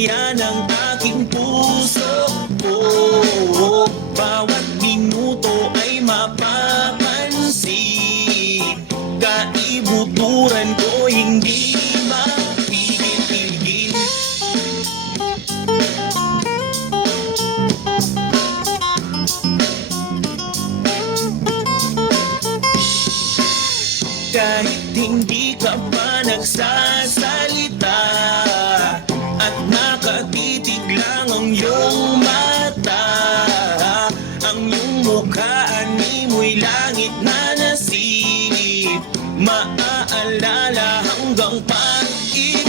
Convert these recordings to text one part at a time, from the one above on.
saya ng aking puso. Oh, bawat minuto ay mapapansin. Kaibuturan ko hindi mapigil-pigil. Kahit hindi ka pa nagsasalita at nakatitig lang ang iyong mata, ang iyong mukha animoy langit na nasilip, maaalala hanggang pag-ibig.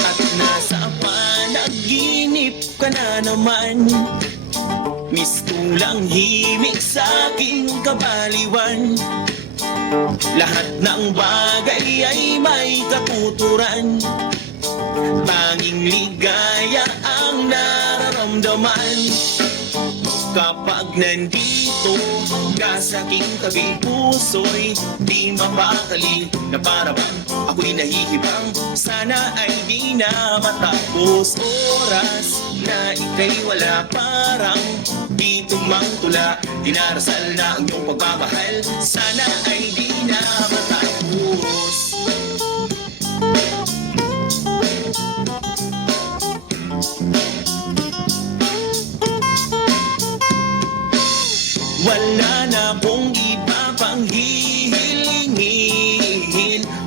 At nasa panaginip ka na naman, mistulang himig sa aking kabaliwan. Lahat ng bagay ay may katuturan, tanging ligaya ang nararamdaman. Kapag nandito ka sa aking tabi, puso'y di mapakali, na para bang ako'y nahihibang. Sana ay di na matapos oras na ika'y wala, parang di tumang-tula. Dinarasal na ang iyong pagmamahal, sana ay di na matapos. Wala na akong iba pang hihilingin,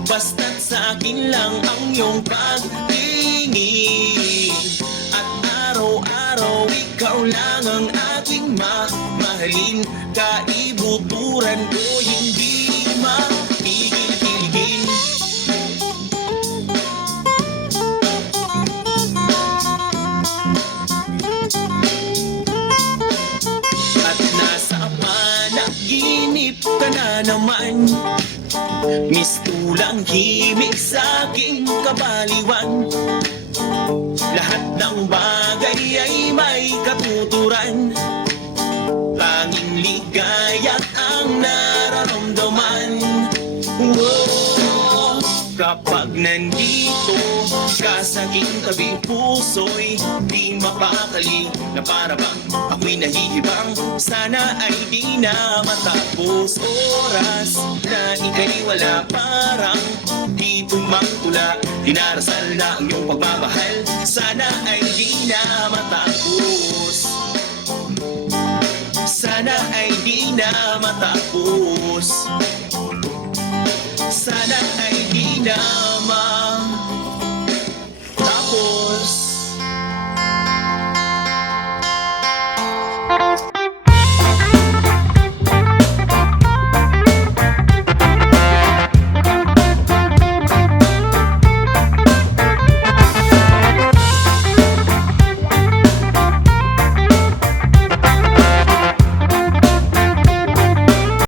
basta't sa akin lang ang iyong pagtingin. At araw-araw ikaw lang ang aking mamahalin. Kaibuturan ko hindi mapigil-pigil. At nasa panaginip ka na naman, mistulang himig sa aking kabaliwan. Lahat ng bagay ay may katuturan, tanging ligaya ang nararamdaman. Oh, kapag nandito ka sa aking tabi, puso'y di mapakali, na para bang ako'y nahihibang. Sana ay di na matapos oras na ika'y wala, parang di tumang-tula. Dinarasal na ang iyong pagmamahal, sana ay di na matapos. Sana ay di na matapos. Sana ay di na matapos.